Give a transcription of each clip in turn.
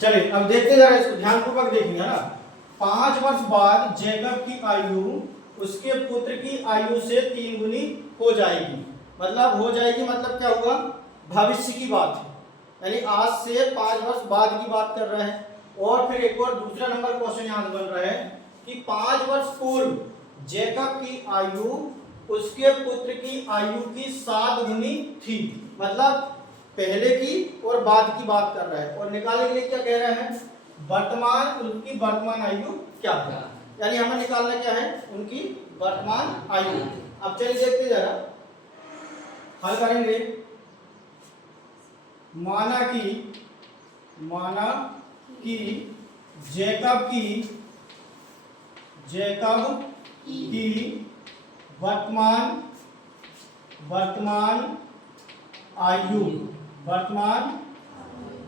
चलिए अब देखते जरा इसको ध्यानपूर्वक देखेंगे, है ना। 5 वर्ष बाद जैकब की आयु उसके पुत्र की आयु से 3 गुनी हो जाएगी। मतलब हो जाएगी मतलब क्या हुआ, भविष्य की बात है, यानी आज से 5 वर्ष बाद की बात कर रहे हैं। और फिर एक और दूसरा नंबर क्वेश्चन यहाँ बन रहा है कि 5 वर्ष पूर्व जैकब की आयु उसके पुत्र की आयु की 7 गुनी थी। मतलब पहले की और बाद की बात कर रहा है, और निकालने के लिए क्या कह रहा है, वर्तमान, उनकी वर्तमान आयु क्या है, यानी हमें निकालना क्या है, उनकी वर्तमान आयु। अब चलिए देखते जरा, हल करेंगे। माना कि जैकब की वर्तमान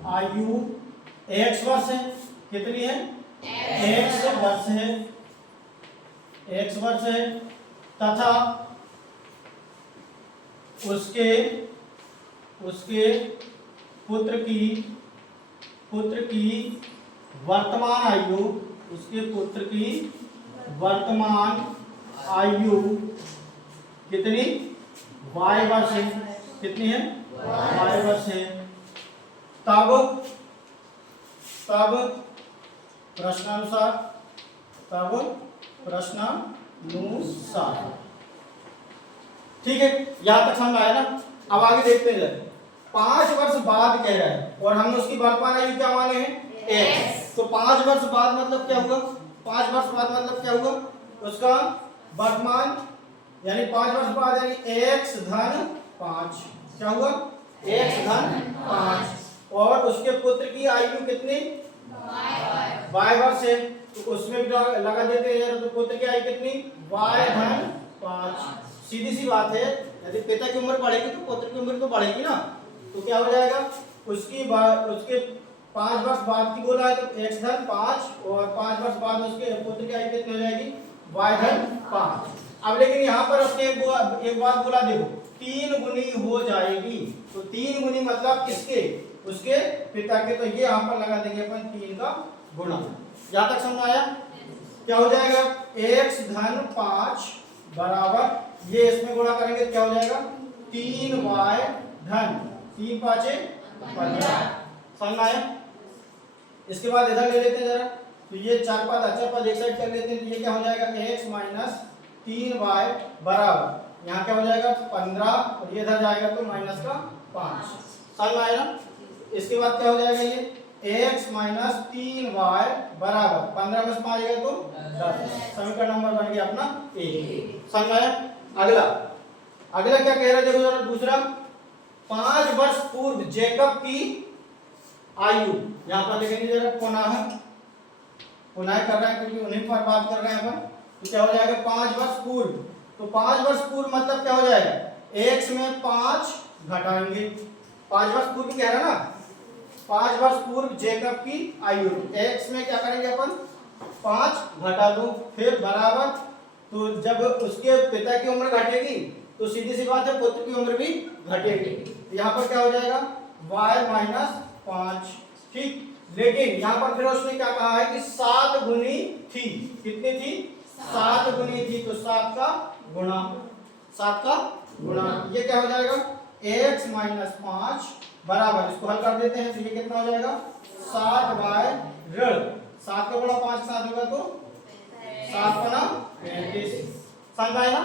आयु x वर्ष है। कितनी है, x वर्ष है तथा उसके पुत्र की वर्तमान आयु कितनी, y वर्ष है। कितनी है, y वर्ष है। तब प्रश्नानुसार ठीक है, यहां तक समझ आया ना। अब आगे देखते हैं। 5 वर्ष बाद कह रहा है और हमने उसकी वर्तमान आयु क्या माने हैं, x। तो 5 वर्ष बाद मतलब क्या हुआ, 5 वर्ष बाद मतलब क्या हुआ, उसका वर्तमान, यानी 5 वर्ष बाद यानी x धन 5, क्या हुआ, x धन 5। और उसके पुत्र की आयु कितनी, y वर्ष है, तो उसमें भी लगा देते हैं। तो पुत्र की आयु कितनी, y धन 5। सीधी सी बात है, यदि पिता की उम्र बढ़ेगी तो पुत्र की उम्र तो बढ़ेगी ना। तो क्या हो जाएगा, उसके 5 वर्ष बाद की बोला है तो x धन 5, और 5 वर्ष बाद उसके पुत्र की आयु कितनी हो जाएगी, y धन 5। अब लेकिन यहाँ पर उसने एक बात बोला, देखो 3 गुनी हो जाएगी। तो 3 गुनी मतलब किसके, उसके पिता के। तो ये यहाँ पर लगा देंगे अपन 3 का गुणा। यहाँ तक समझ आया, क्या हो जाएगा, x धन 5 बराबर, ये इसमें गुणा करेंगे क्या हो जाएगा, 3y धन 3 5 15। समझ में आया। इसके बाद इधर ले लेते हैं जरा, तो ये 4 पद अचर पद एक साइड कर लेते हैं। तो ये क्या हो जाएगा, x माइनस 3y बराबर, यहाँ क्या हो जाएगा 15, और ये इधर जाएगा तो माइनस का 5। समझ में आया ना। इसके बाद क्या हो जाएगा, ये x माइनस 3y बराबर 15 में 5 गए तो 10। समीकरण नंबर बन गया अपना 1। समझ में आया। अगला क्या कह रहा है, देखो जरा दूसरा, 5 वर्ष पूर्व जैकब की आयु, यहाँ पर लिखेंगे जरा पुनः कर रहे हैं क्योंकि उन्हीं पर बात कर रहे हैं अपन। तो क्या हो जाएगा, 5 वर्ष पूर्व। तो 5 वर्ष पूर्व मतलब क्या हो जाएगा, x में 5 घटाएंगे। 5 वर्ष पूर्व कह रहा ना, 5 वर्ष पूर्व जैकब की आयु, x में क्या करेंगे अपन, 5 घटा दो, फिर बराबर। तो जब उसके पिता की उम्र घटेगी तो सीधी सी बात है पुत्र की उम्र भी घटेगी। तो यहाँ पर क्या हो जाएगा, y माइनस 5। ठीक, लेकिन यहाँ पर फिर उसने क्या कहा है कि 7 गुनी थी। कितनी थी, 7 गुनी थी। तो 7 का गुणा, ये क्या हो जाएगा, x माइनस 5 बराबर, इसको हल कर देते हैं। तो ये कितना हो जाएगा, 7y ऋण 7 का गुणा 5 के साथ होगा तो 7 गुना 35। समझ आए ना।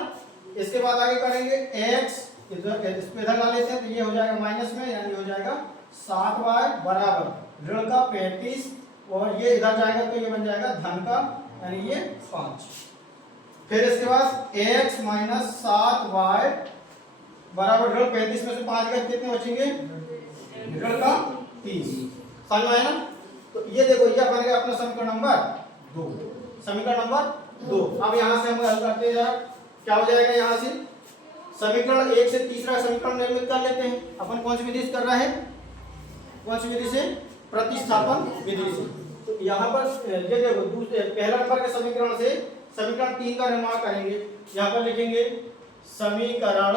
इसके बाद आगे करेंगे, x इधर ला लेते हैं। तो ये हो जाएगा माइनस में, यानी हो जाएगा 7y बराबर ऋण का 35, और ये इधर जाएगा तो ये बन जाएगा धन का, यानी ये 5। फिर इसके बाद x माइनस 7y बराबर ऋण 35 में से 5 गए कितने बचेंगे, ऋण का 30। समझ आया ना। तो ये देखो, ये बन गया अपना समीकरण नंबर 2। अब यहाँ से हम हल करते हैं, क्या हो जाएगा, यहाँ से समीकरण 1 से तीसरा समीकरण निर्मित कर लेते हैं। अपन कौन सी विधि से कर रहे हैं, कौन सी विधि से, प्रतिस्थापन विधि से। तो यहाँ पर ये देखो, दूसरे पहला नंबर के समीकरण से समीकरण 3 का निर्माण करेंगे। यहाँ पर लिखेंगे समीकरण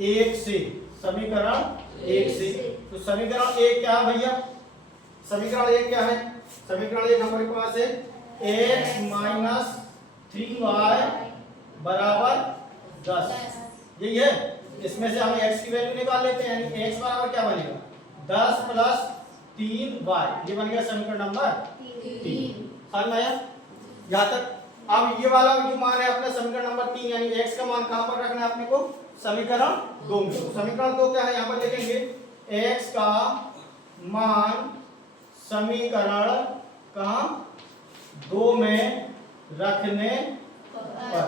1 से, तो समीकरण 1 क्या है भैया, समीकरण एक क्या है? समीकरण एक हमारे पास है x माइनस 3y बराबर 10। यही है। इसमें से हम x की वैल्यू निकाल लेते हैं, यानी x बराबर क्या बनेगा 10 प्लस 3y, ये बन गया समीकरण नंबर 3। समझ में आया यहाँ तक? अब ये वाला जो मान है अपना समीकरण नंबर 3, यानी x का मान कहां पर रखना है अपने को? समीकरण 2 में। समीकरण 2 क्या है यहाँ पर लिखेंगे x का मान समीकरण कहां 2 में रखने पर,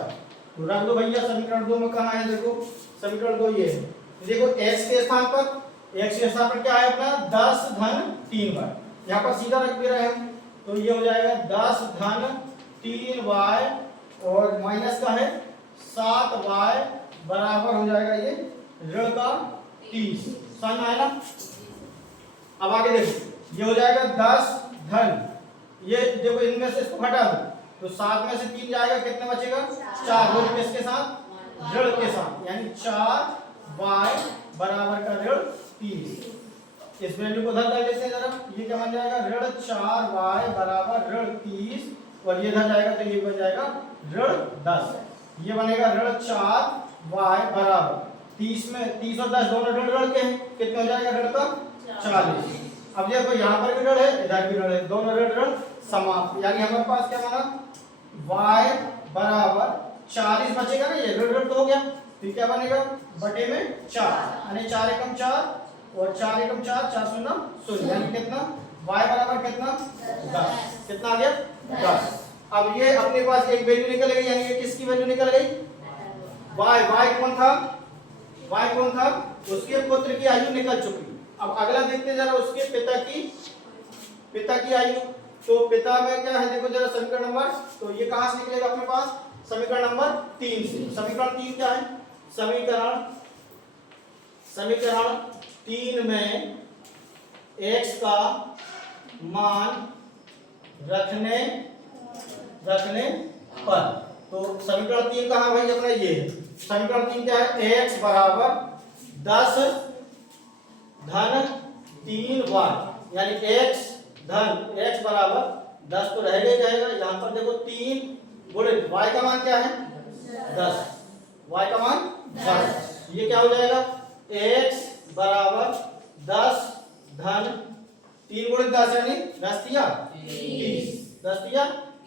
तो रख दो भैया समीकरण 2 में। कहां है देखो समीकरण 2 ये है। देखो x के स्थान पर क्या है अपना 10 धन 3y, यहाँ पर सीधा रख दे रहे हैं हम, तो ये हो जाएगा 10 धन 3y और माइनस का है 7y बराबर हो जाएगा ये ऋण का 30। समझ में आया ना? अब आगे देखो ये हो जाएगा 10 धन, ये देखो इनमें से इसको घटा दो तो 7 में से 3 जाएगा, कितना बचेगा 4, वो किसके साथ ऋण के साथ, यानी 4y बराबर का ऋण 30। इस वैल्यू को उधर कर लेते हैं जरा, ये क्या बन जाएगा ऋण 4y बराबर ऋण 30, और ये इधर जाएगा तो ये बन जाएगा ऋण 10। ये बनेगा ऋण 4y बराबर 30 में 30 और 10 दोनों ऋण के हैं, कितना हो जाएगा ऋण का 40। अब देखो यहाँ पर भी ऋण है, इधर भी ऋण है, दोनों ऋण समाप्त, यानी हमारे पास क्या बना y बराबर 40 बचेगा ना, ये ऋण तो हो गया, तो क्या बनेगा बटे में 4, यानी 4 एकम 4 और 4 एकम 4, 4 शून्य 0, यानी कितना y बराबर कितना 10। कितना आ गया 10। अब ये अपने पास एक वैल्यू निकल गई, यानी ये किसकी वैल्यू निकल गई y कौन था उसके पुत्र की आयु निकल चुकी। अब अगला देखते जरा उसके पिता की आयु। तो पिता में क्या है देखो जरा समीकरण नंबर, तो ये कहां से निकलेगा अपने पास समीकरण नंबर 3 से। समीकरण 3 क्या है? समीकरण 3 में x का मान रखने पर, तो समीकरण 3 कहां भाई अपना ये है। समीकरण 3 क्या है? x बराबर 10 धन 3y, यानी x बराबर 10 तो रहेगा, यहाँ पर देखो 3 गुणे y का मान क्या है 10, y का मान 10, ये क्या हो जाएगा x बराबर 10 धन 3 गुणे 10 यानी 10 तिया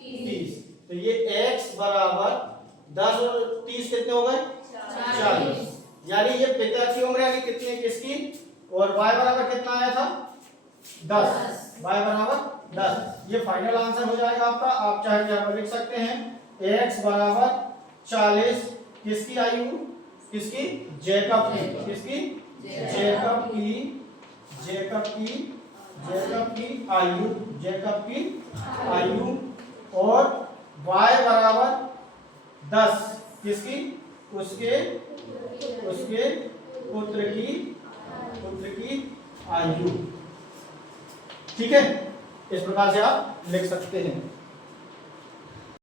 30, तो ये x बराबर 10 और 30 कितने हो गए 40, यानी ये पिता की उम्र यानी कितनी किसकी, और y बराबर कितना आया था 10, y बराबर 10। ये फाइनल आंसर हो जाएगा आपका। आप चाहे यहाँ पर लिख सकते हैं x बराबर 40 किसकी आयु, किसकी जैकब की, किसकी जैकब की आयु, और y बराबर 10 किसकी उसके पुत्र की आयु। ठीक है, इस प्रकार से आप लिख सकते हैं।